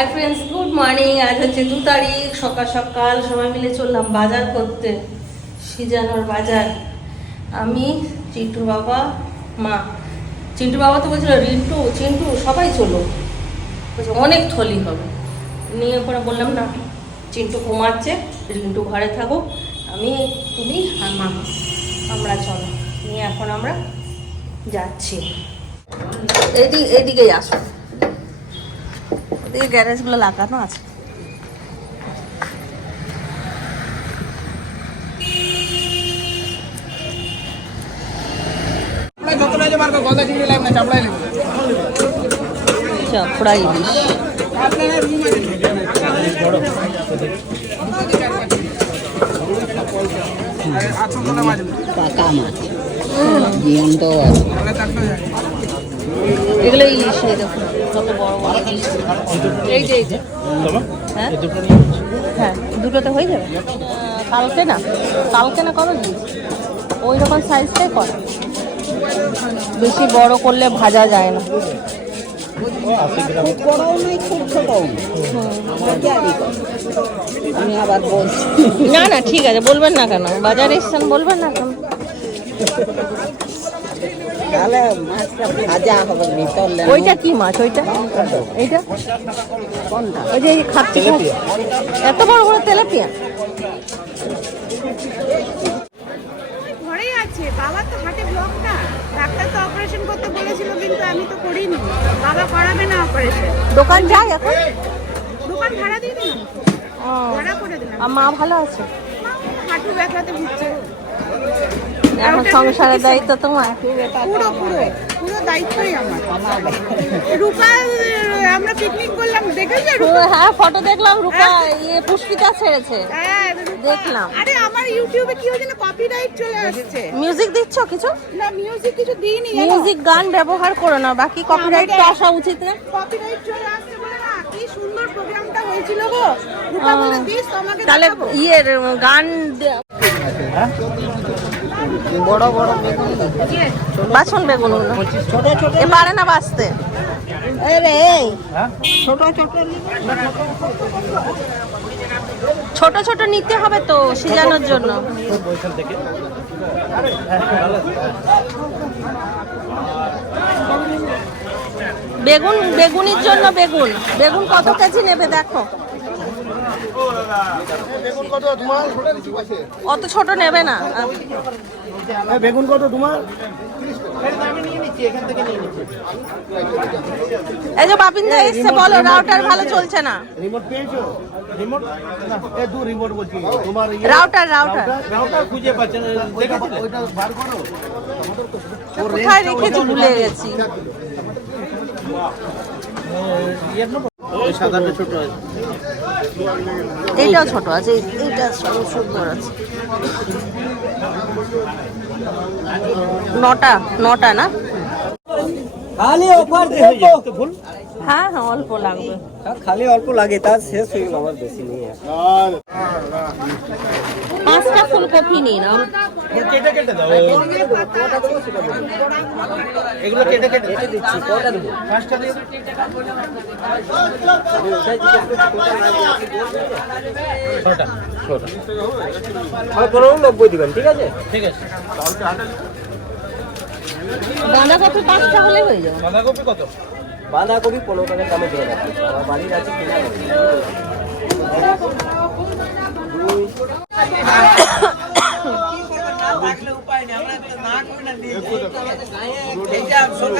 Hi friends good morning আজ হচ্ছে দু তারিখ, সকাল সকাল সবাই মিলে চললাম বাজার করতে, সিজানোর বাজার। আমি চিন্টু বাবা, মা। চিন্টু বাবা তো বলছিল, রিন্টু, চিন্টু, সবাই চলো। বলছে, অনেক থলি হবে। নিয়ে পরে বললাম, না, চিন্টু ঘুমাচ্ছে, রিন্টু ঘরে থাকুক। আমি, তুমি আর মা, আমরা চলো। নিয়ে এখন আমরা যাচ্ছি। এদিকে এদিকেই আসো। ওদিকে গ্যারেজগুলো লাগানো আছে। চাপড়া ইলিশ। পাকা মাছ। জীবন্ত। এগুলো ইলিশ এই দেখুন কত বড় বড় ইলিশ এই যে এই যে। হ্যাঁ? হ্যাঁ দুটোতে হয়ে যাবে। কালকে না কালকে না কবে দিয়েছি ওই রকম সাইজটাই করা। বেশি বড় করলে ভাজা যায় না। খুব বড়ও নয় খুব ছোটও নয়। মাঝারি কর। আমি আবার বলছি। না না ঠিক আছে বলবেন না কেন? বাজারে এসছেন বলবেন না কেন? তাহলে মাছটা ভাজা হবে নিতলে ওইটা কি মাছ? ওইটা? এইটা? কোনটা ওই যে এই খাচ্ছি। এত বড় বড় তেলাপিয়া? ঘরেই আছে। বাবা তো হাটে ব্লক না ডাক্তার তো অপারেশন করতে বলেছিল কিন্তু আমি তো করিনি। বাবা করাবে না অপারেশন দোকান যাই এখন? দোকান ভাড়া দিয়ে দিলাম। ভাড়া করে দিলাম। আর মা ভালো আছে? হাঁটু ব্যথাতে ভুগছে। এখন সংসারের দায়িত্ব তোমার। পুরো পুরো পুরো দায়িত্বই আমার। রূপা আমরা পিকনিক করলাম দেখেছ রূপা? হ্যাঁ ফটো দেখলাম রূপা ইয়ে পুষ্পিতা ছেড়েছে। হ্যাঁ, দেখলাম। আরে আমার ইউটিউবে কি হয়েছে না কপিরাইট চলে আসছে? মিউজিক দিচ্ছ কিছু? না মিউজিক কিছু দিইনি মিউজিক গান ব্যবহার করো না বাকি কপিরাইট তো আসা উচিত না। কপিরাইট চলে আসছে বলে না কি সুন্দর প্রোগ্রামটা হয়েছিল গো। রূপা বলে দিস তোমাকে তাহলে ইয়ের গান বড় বড় বেগুন। বাছুন বেগুন। ছোট ছোট এ পারে না বাঁচতে আরে এই। ছোট ছোট ছোট ছোট নিতে হবে তো সিজানোর জন্য। বেগুন বেগুনির জন্য বেগুন। বেগুন কত কেজি নেবে দেখো। অত ছোট নেবে না। বেগুন কত তোমার? এই যে বাপিন্দা এসছে বলো রাউটার ভালো চলছে না। রিমোট পেয়েছ? রিমোট এ দু রিমোট বলছি। তোমার রাউটার রাউটার রাউটার খুঁজে পাচ্ছেন দেখেছিলে? ওইটা বার করো। কোথায় রেখেছি? ভুলে গেছি। ছোট এইটাও ছোট আছে এইটা সব সুন্দর আছে। নটা নটা না? খালি অফার দিয়ে ফুল হ্যাঁ হ্যাঁ অল্প লাগবে। খালি অল্প লাগে তার শেষ হয়ে গেল আমার বেশি নেই। পাঁচটা ফুলকপি নিয়ে নাও। ফুল কেটে কেটে দাও এগুলো কেটে কেটে কেটে দিচ্ছি কটা দেবো? পাঁচটা দিয়ে আমি ওটাই জিজ্ঞেস করছি কোটা না দিয়ে ছটা। ছটা পনেরো নব্বই দিবেন ঠিক আছে? ঠিক আছে। বাঁধাকপি পাঁচটা হলে হয়ে যাবে। বাঁধাকপি কত? বাঁধাকপি পনেরো টাকার দামে দিয়ে রাখছি আমার বাড়ির আছে কিনা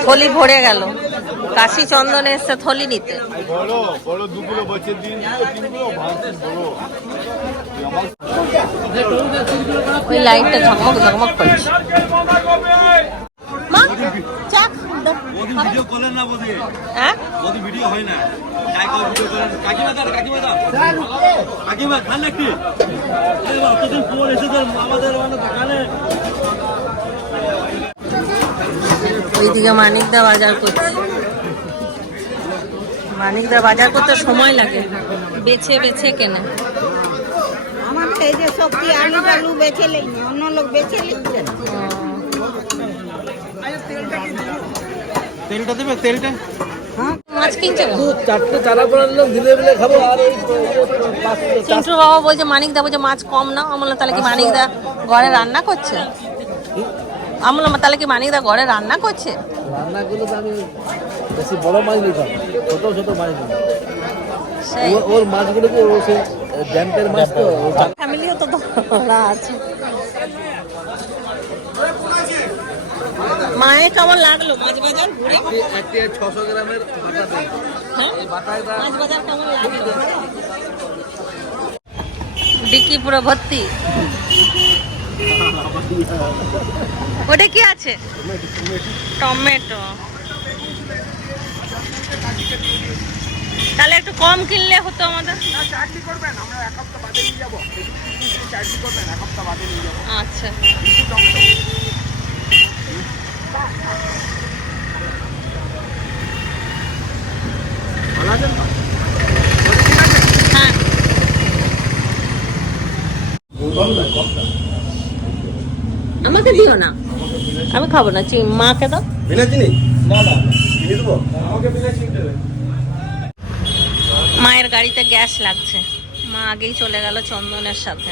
থলি ভরে গেল। কাশি চন্দনে এসছে থলি নিতে। ওই লাইটটা ঝকমক ঝকমক করছে। ভিডিও করেন না বোধে? হ্যাঁ? ভিডিও হয় না। কাই ভিডিও করেন কাকিমা দাও কাকিমা দাও কাকিমা খান নাকি অতদিন পর এসেছেন আমাদের মানে দোকানে? ওইদিকে মানিকদা বাজার করছে। মানিকদা বাজার করতে সময় লাগে। বেছে বেছে কেনে। আমাদের এই যে সবজি আলু টালু বেছে লিখছে অন্য লোক বেছে লিখছে না তেলটা দেবে তেলটা হ্যাঁ মা মাছ কিনছে না? চারটে চারা করে আনলাম দিলে মিলে খাব আর পাঁচ কিলো চিন্টুর বাবা বলছে মানিক দা বলছে মাছ কম না আমি তাহলে কি মানিক দা ঘরে রান্না করছে? আমি তাহলে কি মানিক দা ঘরে রান্না করছে? রান্নাগুলো আমি বেশি বড় মাছ নিতাম ছোট ছোট মাছ ওর- ওর মাছগুলোকে ও সে ড্যাম্পের মাছ তো? ফ্যামিলিও তো আছে। মায়ের কেমন লাগল মাছ বাজার ঘুরে একটি ছশো গ্রামের হ্যাঁ? মাছ বাজার কেমন লাগল। ডিকি পুরো ভর্তি। ওটা কি আছে? টমেটো। তাহলে একটু কম কিনলে হতো আমাদের। আচ্ছা। আমাকে দিও না। আমি খাব না চিং মাকে দাও। বিনা চিনি? না না চিনি দেবো। আমাকে বিনা চিনি দেবে। মায়ের গাড়িতে গ্যাস লাগছে। মা আগেই চলে গেল চন্দনের সাথে।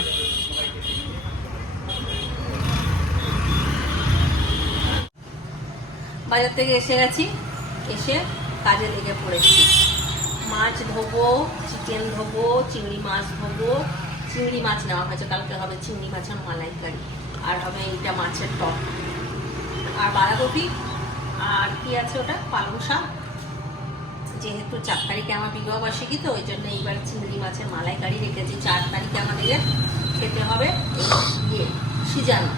বাজার থেকে এসে গেছি, এসে কাজে লেগে পড়েছি। মাছ ধোবো, চিকেন ধোবো, চিংড়ি মাছ ধোবো, চিংড়ি মাছ নেওয়া হয়েছে, কালকে হবে চিংড়ি মাছের মালাইকারি, আর হবে এইটা মাছের টক। আর বাঁধাকপি, আর কি আছে ওটা? পালং শাক। যেহেতু চার তারিখে আমার বিবাহবার্ষিকী তো ওই জন্য এইবার চিংড়ি মাছের মালাইকারি রেখেছি। চার তারিখে আমাদের খেতে হবে ইয়ে সিজানো।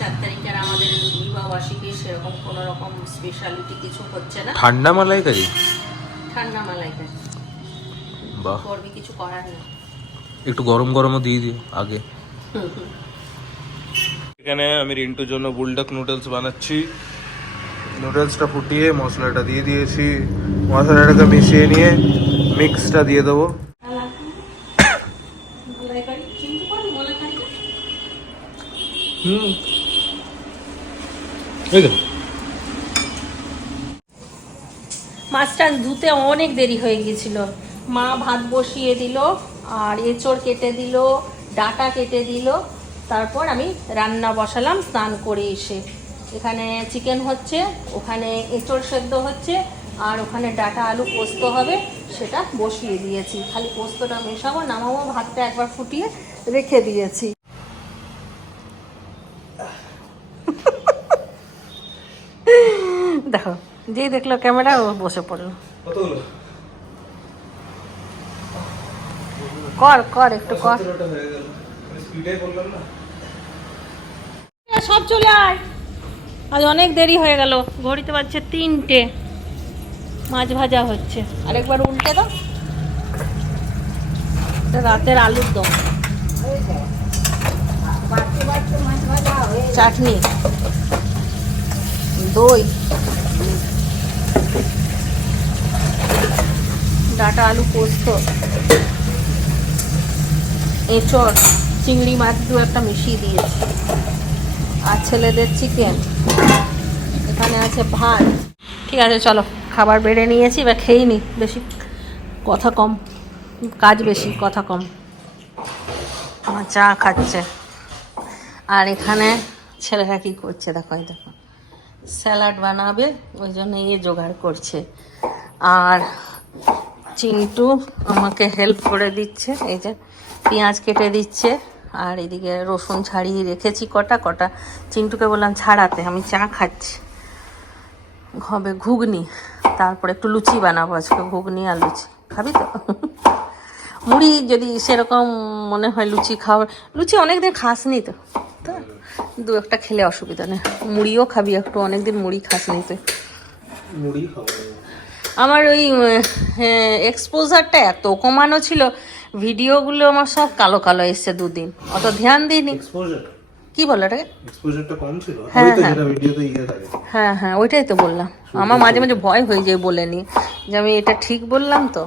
চার তারিখে আর আমাদের বিবাহবার্ষিকী সেরকম কোনো রকম স্পেশালিটি কিছু হচ্ছে না। ঠান্ডা মালাইকারি ঠান্ডা মালাইকারি বাহ। করবি কিছু করার নেই। একটু গরম গরমও দিয়ে দিও আগে। এখানে আমি রিন্টুর জন্য বুলডক নুডলস বানাচ্ছি। নুডলসটা ফুটিয়ে মশলাটা দিয়ে দিয়েছি। মশলাটাকে মিশিয়ে নিয়ে মিক্সটা দিয়ে দেবো। হুম। মাছটা ধুতে অনেক দেরি হয়ে গিয়েছিল। মা ভাত বসিয়ে দিল, আর এঁচড় কেটে দিল, ডাটা কেটে দিল। তারপর আমি রান্না বসালাম, স্নান করে এসে। এখানে চিকেন হচ্ছে, ওখানে এঁচড় সেদ্ধ হচ্ছে, আর ওখানে ডাটা আলু পোস্ত হবে, সেটা বসিয়ে দিয়েছি। খালি পোস্তটা মেশাবো, নামাবো, ভাতটা একবার ফুটিয়ে রেখে দিয়েছি দেখো যেই দেখল ক্যামেরা ও বসে পড়ল। কর কর একটু কর। সব চলে আয়। আজ অনেক দেরি হয়ে গেল। ঘড়িতে বাজছে তিনটে। মাছ ভাজা হচ্ছে। আরেকবার উল্টে দাও। রাতের আলুর দম। চাটনি। দই। ডাটা, আলু পোস্ত, এঁচড়, চিংড়ি মাছ দু একটা মিশিয়ে দিয়েছি। আর ছেলেদের চিকেন, এখানে আছে ভাত। ঠিক আছে, চলো, খাবার বেড়ে নিয়েছি, এবার খেয়ে নি, বেশি কথা কম, কাজ বেশি, কথা কম। আমার চা খাচ্ছে। আর এখানে ছেলেরা কি করছে, দেখো, এই দেখো। স্যালাড বানাবে, ওই জন্য এ জোগাড় করছে। আর চিন্টু আমাকে হেল্প করে দিচ্ছে, এই যে পেঁয়াজ কেটে দিচ্ছে, আর এদিকে রসুন ছাড়িয়ে রেখেছি কটা কটা। চিন্টুকে বললাম, ছাড়াতে, আমি চা খাচ্ছি। হবে ঘুগনি, তারপরে একটু লুচি বানাবো আজকে, ঘুগনি আর লুচি। খাবি তো? মুড়ি যদি সেরকম মনে হয় লুচি খাওয়ার, লুচি অনেকদিন খাসনি তো তো দু একটা খেলে অসুবিধা নেই। মুড়িও খাবি, একটু অনেকদিন মুড়ি খাসনি তো মুড়ি খাব। আমার ওই এক্সপোজারটা এত কমানো ছিল ভিডিওগুলো আমার সব কালো কালো এসছে দুদিন। অত ধ্যান দিইনি। কি বলো এটাকে হ্যাঁ, হ্যাঁ। ইয়ে হ্যাঁ হ্যাঁ ওইটাই তো বললাম। আমার মাঝে মাঝে ভয় হয়ে যায় বলে নি। যে আমি এটা ঠিক বললাম তো।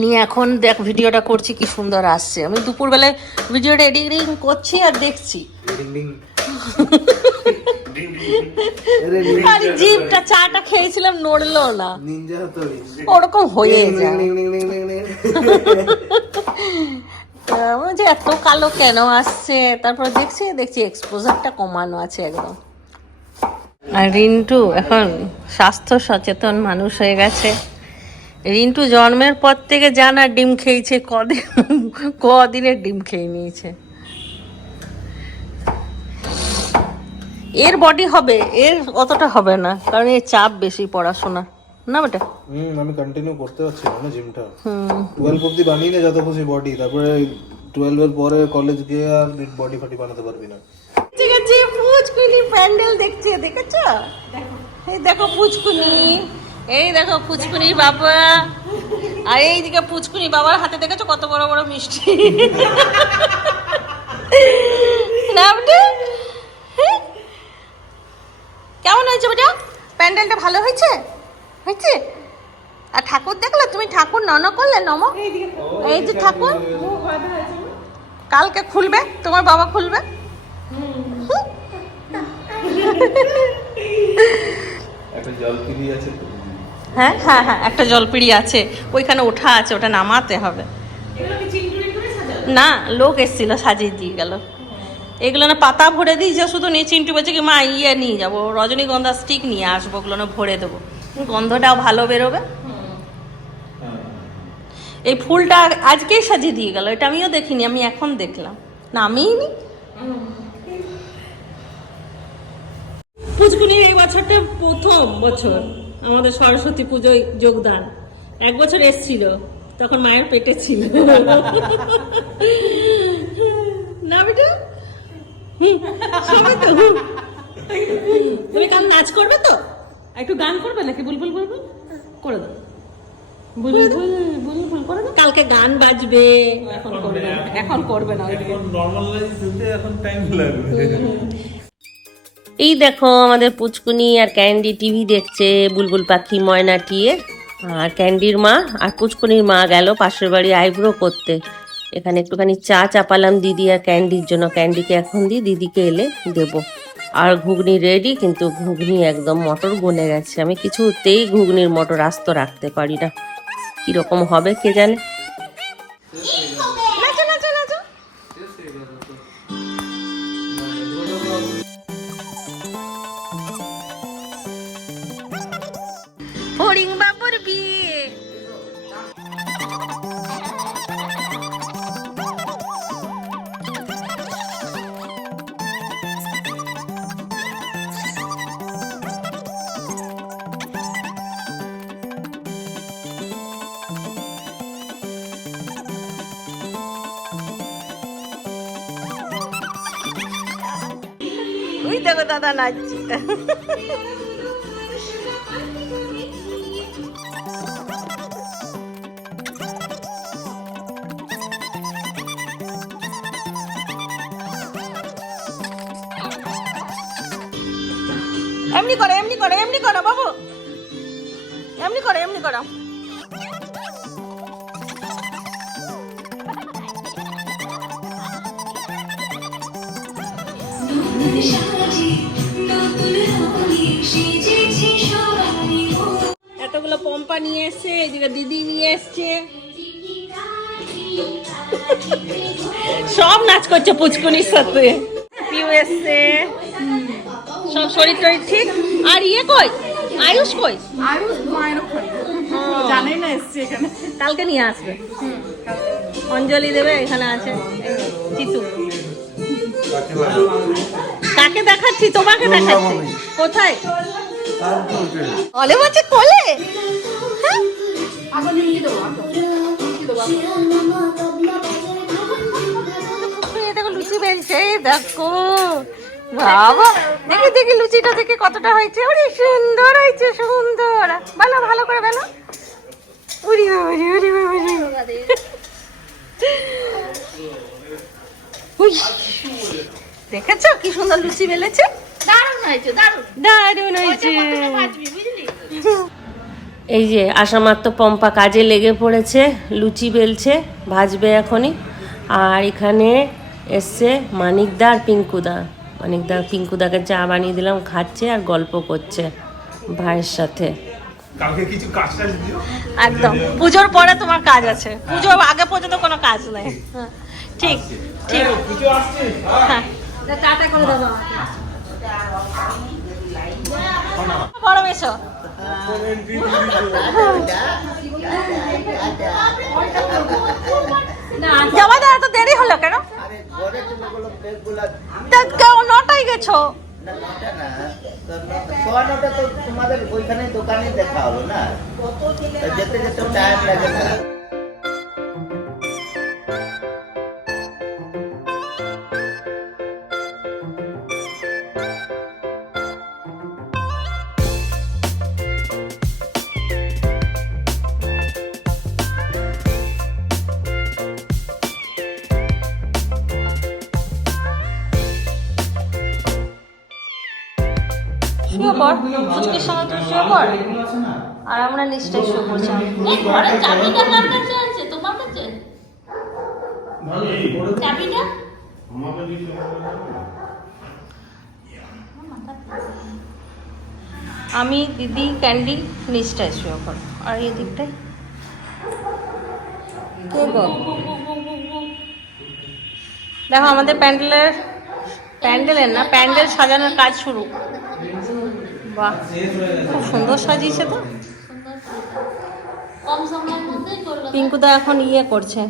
নিয়ে এখন দেখ ভিডিওটা করছি কি সুন্দর আসছে। আমি দুপুরবেলায় ভিডিওটা এডিটিং করছি আর দেখছি। আরে জিভটা চাটা খেয়েছিলাম নড়লো না। নিনজা ওরকম হয়ে যায়। যে এত কালো কেন আসছে? তারপর দেখছি দেখছি এক্সপোজারটা কমানো আছে একদম। আর রিন্টু এখন স্বাস্থ্য সচেতন মানুষ হয়ে গেছে। রিন্টু জন্মের পর থেকে জানা ডিম খেয়েছে কদিন কদিনের ডিম খেয়ে নিয়েছে। এর বডি হবে এর অতটা হবে না কারণ এর চাপ বেশি পড়াশোনা। না বেটা? হুম আমি কন্টিনিউ করতে পারছি না জিমটা হুম। টুয়েলভ অব্দি বানিয়ে নে যত খুশি বডি তারপরে টুয়েলভের পরে কলেজ গিয়ে আর বডি ফাটি বানাতে পারবি না। ঠিক আছে পুচকুনি প্যান্ডেল দেখছে দেখেছ? এই দেখো পুচকুনি এই দেখো পুচকুনির বাবা। আর এইদিকে পুচকুনি বাবার হাতে দেখেছ কত বড় বড় মিষ্টি? না বেটা? কেমন হয়েছে বেটা প্যান্ডেলটা ভালো হয়েছে? হয়েছে? আর ঠাকুর দেখলে? তুমি ঠাকুর নন করলে নম? এই যে ঠাকুর। কালকে খুলবে তোমার বাবা খুলবে। হ্যাঁ হ্যাঁ হ্যাঁ একটা জলপিড়ি আছে। ওইখানে ওঠা আছে ওটা নামাতে হবে। না লোক এসেছিল সাজিয়ে দিয়ে গেল। এগুলো না পাতা ভরে দিয়েছে শুধু নিয়ে চিন্টু বলছে কি মা ইয়ে নিয়ে যাব রজনীগন্ধা স্টিক নিয়ে আসব ওগুলো না ভরে দেবো। গন্ধটাও ভালো বেরোবে। এই ফুলটা আজকেই সাজিয়ে দিয়ে গেল এটা আমিও দেখিনি আমি এখন দেখলাম। না আমিই নি? পুচকুনির এই বছরটা প্রথম বছর আমাদের সরস্বতী পুজোয় যোগদান। এক বছর এসছিল তখন মায়ের পেটে ছিল। না বেটা। তুমি নাচ করবে তো? একটু গান করবে নাকি? বুলবুল বুলবুল? করে দাও। বুলবুল বুলবুল করে দাও। কালকে গান বাজবে। এখন করবে না। এখন করবে না ওইদিকে। নর্মালাইজ হতে এখন টাইম লাগবে। এই দেখো আমাদের পুচকুনি আর ক্যান্ডি টিভি দেখছে বুলবুল পাখি ময়না টিয়ে। আর ক্যান্ডির মা আর পুচকুনির মা গেল পাশের বাড়ি আইব্রো করতে। এখানে একটুখানি চা চাপালাম দিদি আর ক্যান্ডির জন্য। ক্যান্ডিকে এখন দিই দিদিকে এলে দেব। আর ঘুগনি রেডি কিন্তু ঘুগনি একদম মটর গলে গেছে। আমি কিছুতেই ঘুগনির মটর আস্ত রাখতে পারি না। কীরকম হবে কে জানে? দেখো দাদা নাচছে। এমনি করো এমনি করো এমনি করো বাবু। এমনি করো এমনি করো। এতগুলো পম্পা নিয়ে এসছে এদিকে দিদি নিয়ে এসছে। সব নাচ করছে পুচকুনির সাথে। পিউ এসছে। সব শরীর টরীর ঠিক? আর ইয়ে কই? আয়ুষ কই? আয়ুষ মায়ের জানেই না এসছে এখানে। কালকে নিয়ে আসবে। অঞ্জলি দেবে এখানে আছে। চিতু। কাকে দেখাচ্ছি তোমাকে দেখাচ্ছি। কোথায়? অলে বলছে কোলে? হ্যাঁ? দেখো লুচি বেলছে এই দেখো। বাবা দেখি দেখি লুচিটা দেখে কতটা হয়েছে। ওরে সুন্দর হয়েছে সুন্দর। ভালো ভালো করে ভালো উরি উরি বাবারি উই, দেখেছ? কি সুন্দর লুচি বেলেছে দারুণ হয়েছে দারুণ। দারুণ হয়েছে। এই যে আসামার তো পম্পা কাজে লেগে পড়েছে লুচি বেলছে ভাজবে এখনই। আর এখানে এসছে মানিকদা আর পিঙ্কুদা। অনেকদা পিঙ্কুদাকে চা বানিয়ে দিলাম খাচ্ছে আর গল্প করছে ভাইয়ের সাথে। কালকে কিছু কাজ টাজ দিও? একদম। পুজোর পরে তোমার কাজ আছে। পুজো আগে পর্যন্ত কোনো কাজ নেই। ঠিক। ঠিক হ্যাঁ। টাটা করে দেবো বড় বেশো জমা দেওয়া তো দেরি হলো কেন? নটায় গেছো? তো তোমাদের ওইখানে দোকানে দেখা হলো না? যেতে যেতে টাইম লাগে না। শুয়ে পড় আর আমরা লিস্টে শুয়ে পড়ছিলাম চাবিটা কার কাছে আছে? তোমার কাছে? চাবিটা আমি দিদি ক্যান্ডি নিচটায় শুয়ে পড় আর এই দিকটায়? কে গো দেখো আমাদের প্যান্ডেলের প্যান্ডেলের না প্যান্ডেল সাজানোর কাজ শুরু। বাহ খুব সুন্দর সাজিয়েছে তো। পিঙ্কুদা এখন ইয়ে করছে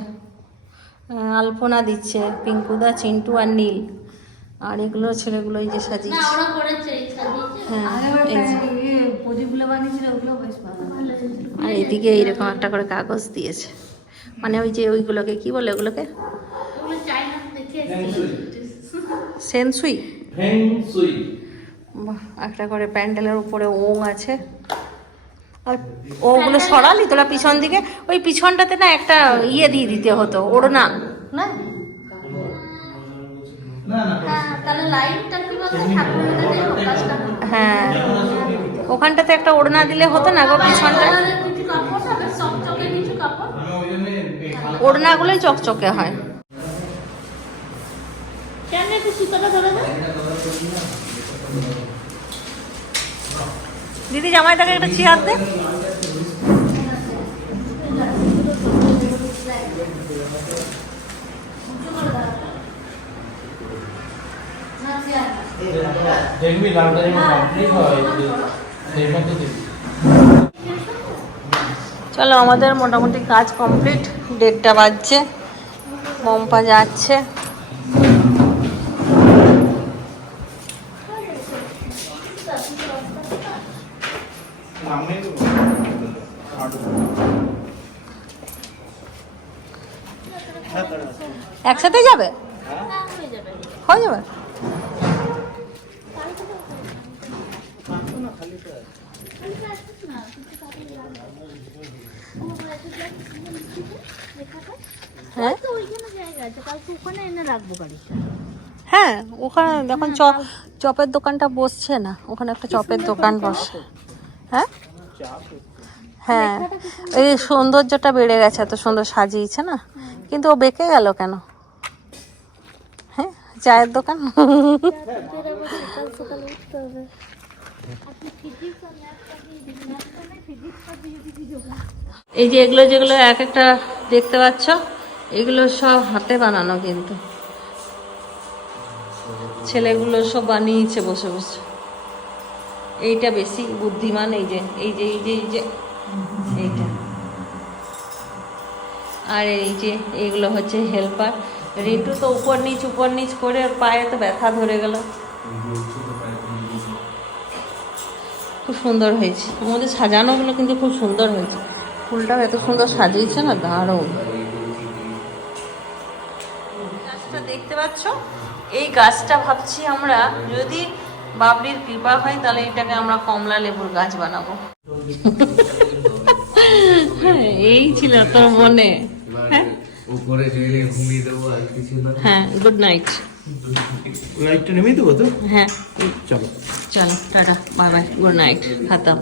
আলপনা দিচ্ছে পিঙ্কুদা চিন্টু আর নীল। আর এগুলো ছেলেগুলো এই যে সাজিয়েছে। হ্যাঁ এই যে। আর এদিকে এইরকম একটা করে কাগজ দিয়েছে। মানে ওই যে ওইগুলোকে কি বলে ওগুলোকে? সেন্সুই। একটা করে প্যান্ডেলের উপরে ওং আছে। আর ওগুলো সরালি? তোরা পিছন দিকে? ওই পিছনটাতে না একটা ইয়ে দিয়ে দিতে হতো ওড়না না? হ্যাঁ ওখানটাতে একটা ওড়না দিলে হতো না গো পিছনটা? ওড়নাগুলোই চকচকে হয়। দিদি জামাই তাকে একটা চেয়ার দে। দেখবি লালটা যেমন কমপ্লিট হয় দিবি চলো আমাদের মোটামুটি কাজ কমপ্লিট ডেটটা বাজছে পম্পা যাচ্ছে। একসাথে যাবে? হয়ে যাবে। হ্যাঁ? হ্যাঁ ওখানে দেখুন চপের দোকানটা বসছে না। ওখানে একটা চপের দোকান বসে। হ্যাঁ? হ্যাঁ। এই সৌন্দর্যটা বেড়ে গেছে, এত সুন্দর সাজিয়েছে না? কিন্তু ও বেঁকে গেল কেন? হ্যাঁ চায়ের দোকান? এই যে এগুলো যেগুলো এক একটা দেখতে পাচ্ছ, এগুলো সব হাতে বানানো কিন্তু। ছেলেগুলো সব বানিয়েছে বসে বসে। এইটা বেশি বুদ্ধিমান, এই যে এই যে এই যে এই যে, এইটা। আর এই যে এইগুলো হচ্ছে হেল্পার রেটু তো উপর নিচ উপর নিচ করে ওর পায়ে তো ব্যথা ধরে গেল। খুব সুন্দর হয়েছে। মধ্যে সাজানোগুলো কিন্তু খুব সুন্দর হয়েছে। ফুলটাও এত সুন্দর সাজিয়েছে না, দারুণ। গাছটা দেখতে পাচ্ছ? এই গাছটা ভাবছি আমরা যদি বাবলির কৃপা হয় তাহলে এটাকে আমরা কমলা লেবুর গাছ বানাবো। এই ছিল তোর মনে। হ্যাঁ? উপরে শুয়ে ঘুমিয়ে দেবো আর কিছু না। হ্যাঁ গুড নাইট লাইটটা নেমেই দেবো তো? হ্যাঁ। চলো। চলো tata bye bye good night খাতাম